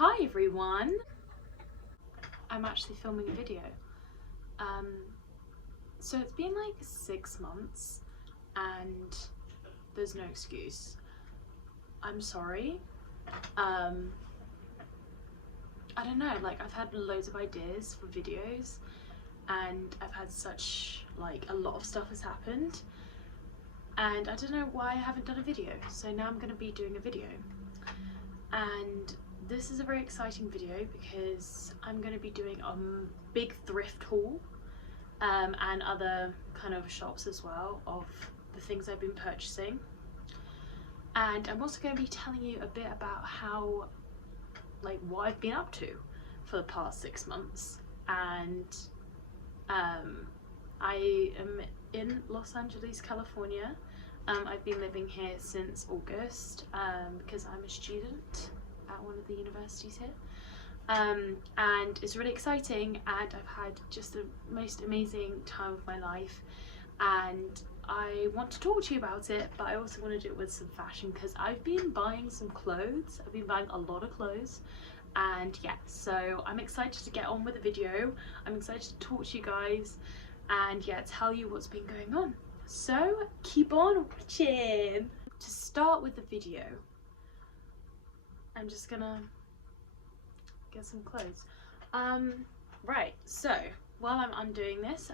Hi everyone! I'm actually filming a video. So it's been like 6 months and there's no excuse. I'm sorry. I don't know, like I've had loads of ideas for videos and I've had such a lot of stuff has happened and I don't know why I haven't done a video. So now I'm going to be doing a video. And this is a very exciting video because I'm going to be doing a big thrift haul and other kind of shops as well of the things I've been purchasing. And I'm also going to be telling you a bit about how, what I've been up to for the past 6 months. And I am in Los Angeles, California. I've been living here since August because I'm a student at one of the universities here. And it's really exciting and I've had just the most amazing time of my life, and I want to talk to you about it, but I also want to do it with some fashion because I've been buying some clothes. I've been buying a lot of clothes, and yeah, so I'm excited to get on with the video. I'm excited to talk to you guys and yeah, tell you what's been going on. So keep on watching. To start with the video, I'm just gonna get some clothes. Right, so while I'm undoing this,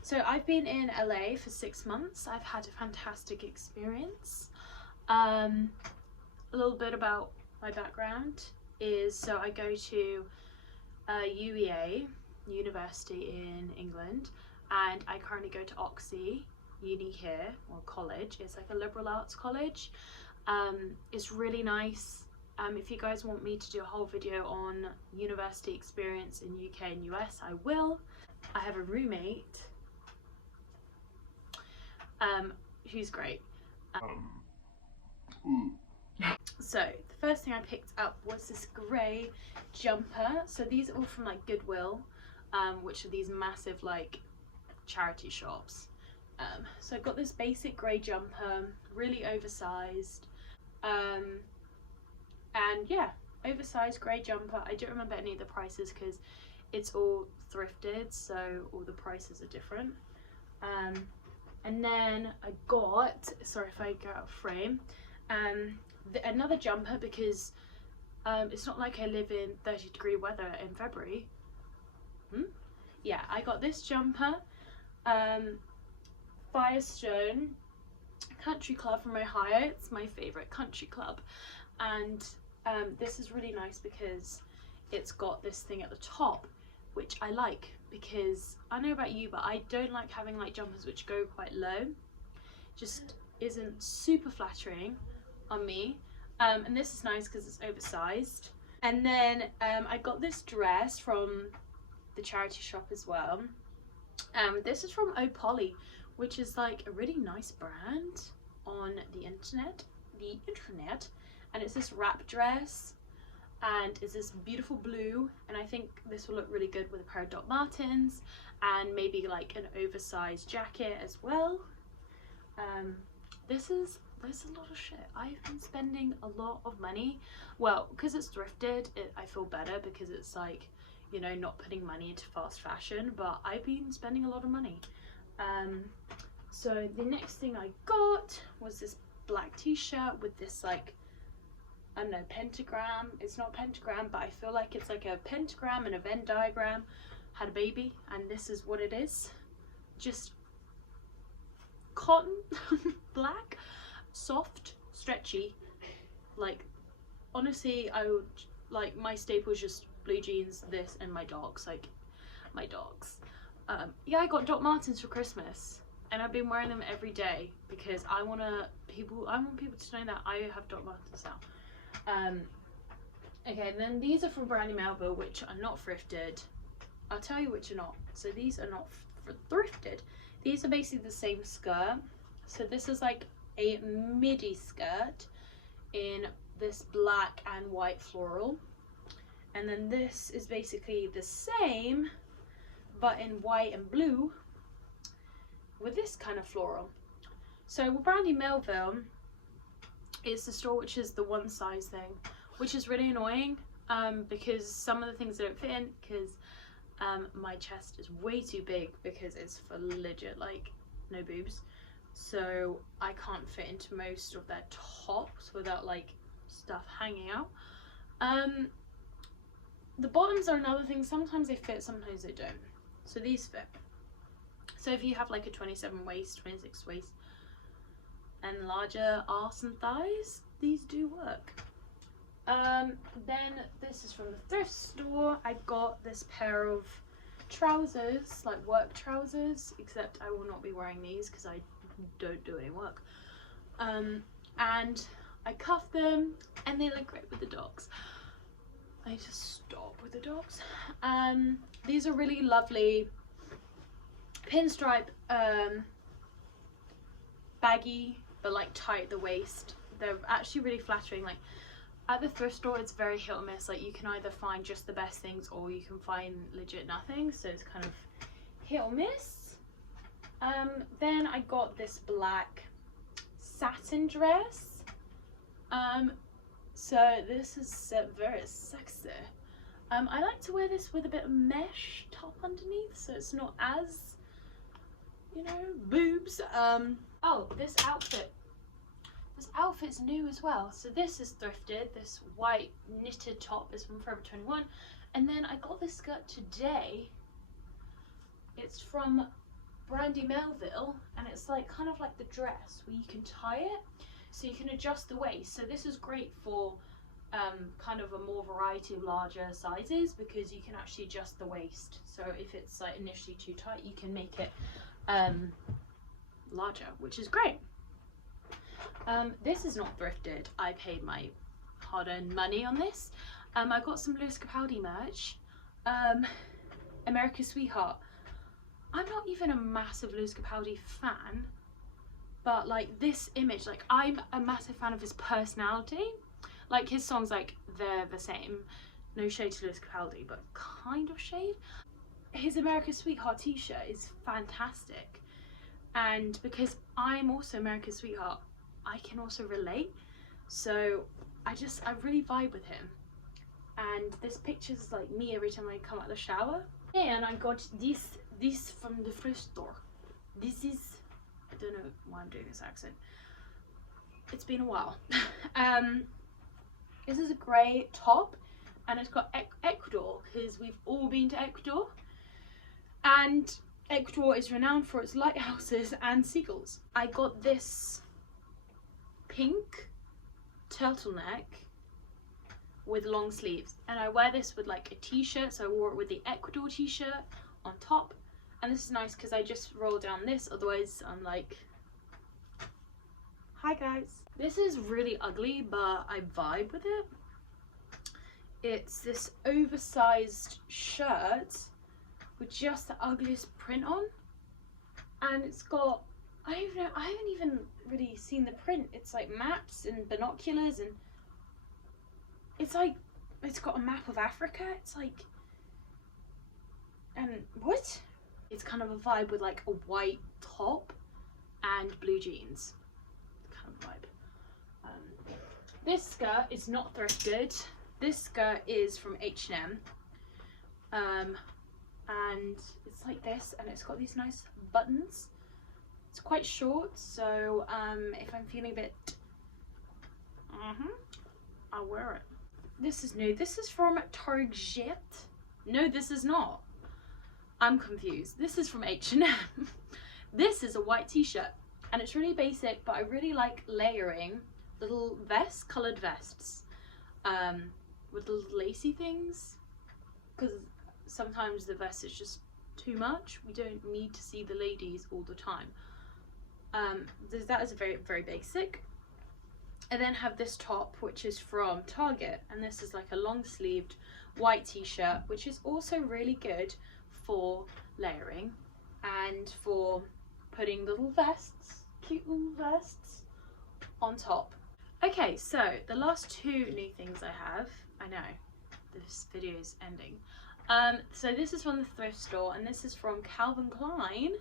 so I've been in LA for 6 months. I've had a fantastic experience. A little bit about my background is, so I go to UEA, university in England, and I currently go to Oxy uni here, or college. It's like a liberal arts college. It's really nice. If you guys want me to do a whole video on university experience in UK and US, I will. I have a roommate who's great. So the first thing I picked up was this grey jumper. So these are all from Goodwill, which are these massive charity shops. So I've got this basic grey jumper, really oversized. And yeah, oversized grey jumper. I don't remember any of the prices because it's all thrifted, so all the prices are different. And then I got, sorry if I go out of frame, another jumper because it's not like I live in 30-degree weather in February. Yeah, I got this jumper, Firestone Country Club from Ohio. It's my favorite country club, and this is really nice because it's got this thing at the top, which I like, because I don't know about you, but I don't like having jumpers which go quite low. Just isn't super flattering on me. And this is nice because it's oversized. And then I got this dress from the charity shop as well. This is from Opoly, which is a really nice brand on the internet. And it's this wrap dress, and it's this beautiful blue, and I think this will look really good with a pair of Doc Martens and maybe an oversized jacket as well. There's a lot of shit. I've been spending a lot of money. Well, because it's thrifted, I feel better because it's you know, not putting money into fast fashion, but I've been spending a lot of money. So the next thing I got was this black t-shirt with this I don't know, pentagram. It's not pentagram, but I feel like it's a pentagram and a Venn diagram had a baby, and this is what it is. Just cotton, black, soft, stretchy. Honestly, I would my staples just blue jeans, this, and my dogs. My dogs. Yeah, I got Doc Martens for Christmas, and I've been wearing them every day because I want people to know that I have Doc Martens now. Okay, and then these are from Brandy Melville, which are not thrifted. I'll tell you which are not. So these are not thrifted. These are basically the same skirt. So this is a midi skirt in this black and white floral, and then this is basically the same but in white and blue with this kind of floral. So with Brandy Melville, it's the store which is the one size thing, which is really annoying. because some of the things don't fit in because my chest is way too big because it's for legit like no boobs, so I can't fit into most of their tops without like stuff hanging out. The bottoms are another thing. Sometimes they fit, sometimes they don't. So these fit. So if you have like a 27 waist, 26 waist and larger arse and thighs, these do work. Then this is from the thrift store. I got this pair of trousers, like work trousers, except I will not be wearing these because I don't do any work. And I cuff them and they look great with the dogs. I need to stop with the dogs. These are really lovely pinstripe, baggy but like tight at the waist. They're actually really flattering. Like at the thrift store it's very hit or miss, like you can either find just the best things or you can find legit nothing, so it's kind of hit or miss. Then I got this black satin dress. So this is very sexy. I like to wear this with a bit of mesh top underneath so it's not as, you know, boobs. Oh, this outfit's new as well. So this is thrifted. This white knitted top is from Forever 21. And then I got this skirt today. It's from Brandy Melville and it's like kind of like the dress where you can tie it so you can adjust the waist. So this is great for kind of a more variety of larger sizes because you can actually adjust the waist. So if it's like initially too tight, you can make it larger, which is great. This is not thrifted. I paid my hard-earned money on this. I got some Lewis Capaldi merch. America's Sweetheart. I'm not even a massive Lewis Capaldi fan, but like this image, like I'm a massive fan of his personality. Like his songs, like they're the same. No shade to Lewis Capaldi, but kind of shade. His America's Sweetheart t-shirt is fantastic. And because I'm also America's Sweetheart, I can also relate. So I really vibe with him. And this picture's like me every time I come out of the shower. And I got this from the thrift store. This is, I don't know why I'm doing this accent. It's been a while. This is a grey top and it's got Ecuador because we've all been to Ecuador. And Ecuador is renowned for its lighthouses and seagulls. I got this pink turtleneck with long sleeves and I wear this with like a t-shirt, so I wore it with the Ecuador t-shirt on top, and this is nice because I just roll down this, otherwise I'm like, hi guys. This is really ugly but I vibe with it. It's this oversized shirt with just the ugliest print on, and it's got, I haven't even really seen the print. It's like maps and binoculars and it's like, it's got a map of Africa. It's like, and what? It's kind of a vibe with like a white top and blue jeans. Kind of vibe. This skirt is not thrifted. This skirt is from H&M. And it's like this and it's got these nice buttons. It's quite short, so if I'm feeling a bit I'll wear it. This is new. This is from Target. No, this is not. I'm confused. This is from H&M. This is a white t-shirt and it's really basic, but I really like layering little vests, coloured vests, with little lacy things, because sometimes the vest is just too much. We don't need to see the ladies all the time. That is very, very basic. I then have this top, which is from Target, and this is like a long sleeved white t-shirt, which is also really good for layering and for putting little vests, cute little vests on top. Okay, so the last two new things I have, I know this video is ending. So this is from the thrift store and this is from Calvin Klein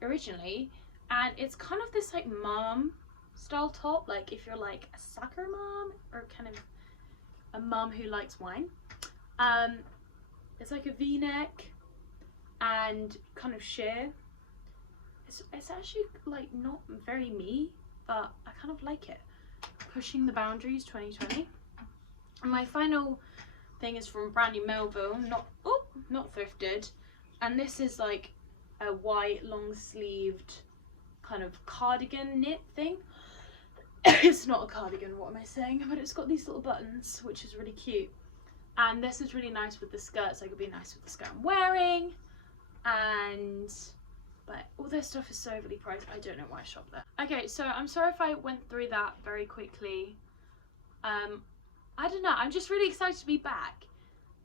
originally, and it's kind of this like mom style top, like if you're like a soccer mom or kind of a mum who likes wine. It's like a v-neck and kind of sheer. It's actually like not very me, but I kind of like it. Pushing the Boundaries 2020. And my final thing is from Brand New Melville, not thrifted, and this is like a white long sleeved kind of cardigan knit thing. It's not a cardigan, what am I saying, but it's got these little buttons, which is really cute, and this is really nice with the skirts. Like, it'd be nice with the skirt I'm wearing, but all this stuff is so overly priced. I don't know why I shopped there. Okay, so I'm sorry if I went through that very quickly. I don't know, I'm just really excited to be back,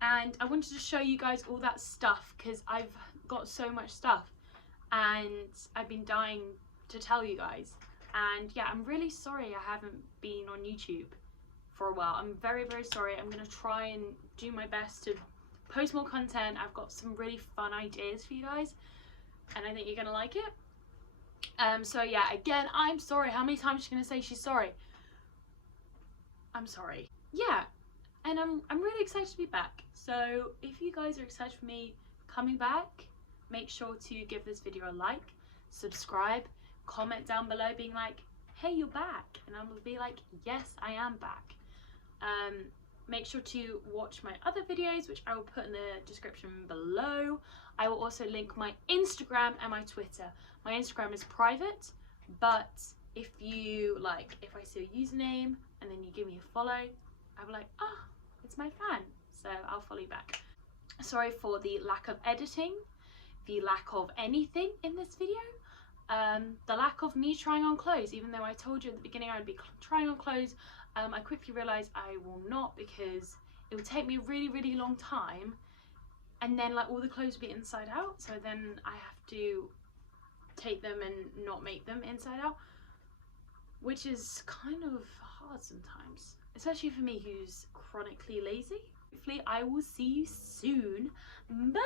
and I wanted to show you guys all that stuff because I've got so much stuff and I've been dying to tell you guys. And yeah, I'm really sorry I haven't been on YouTube for a while. I'm very, very sorry. I'm gonna try and do my best to post more content. I've got some really fun ideas for you guys, and I think you're gonna like it. So yeah, again, I'm sorry. How many times are you gonna say she's sorry? I'm sorry. Yeah, and I'm really excited to be back. So if you guys are excited for me coming back, make sure to give this video a like, subscribe, comment down below being like, hey, you're back, and I'm gonna be like, yes, I am back. Make sure to watch my other videos, which I will put in the description below. I will also link my Instagram and my Twitter. My Instagram is private, but if I see a username and then you give me a follow, I'll be like, it's my fan, so I'll follow you back. Sorry for the lack of editing, the lack of anything in this video, the lack of me trying on clothes. Even though I told you at the beginning I would be trying on clothes, I quickly realised I will not, because it would take me a really, really long time, and then like all the clothes will be inside out, so then I have to take them and not make them inside out, which is kind of hard sometimes, especially for me who's chronically lazy. Hopefully I will see you soon. Bye!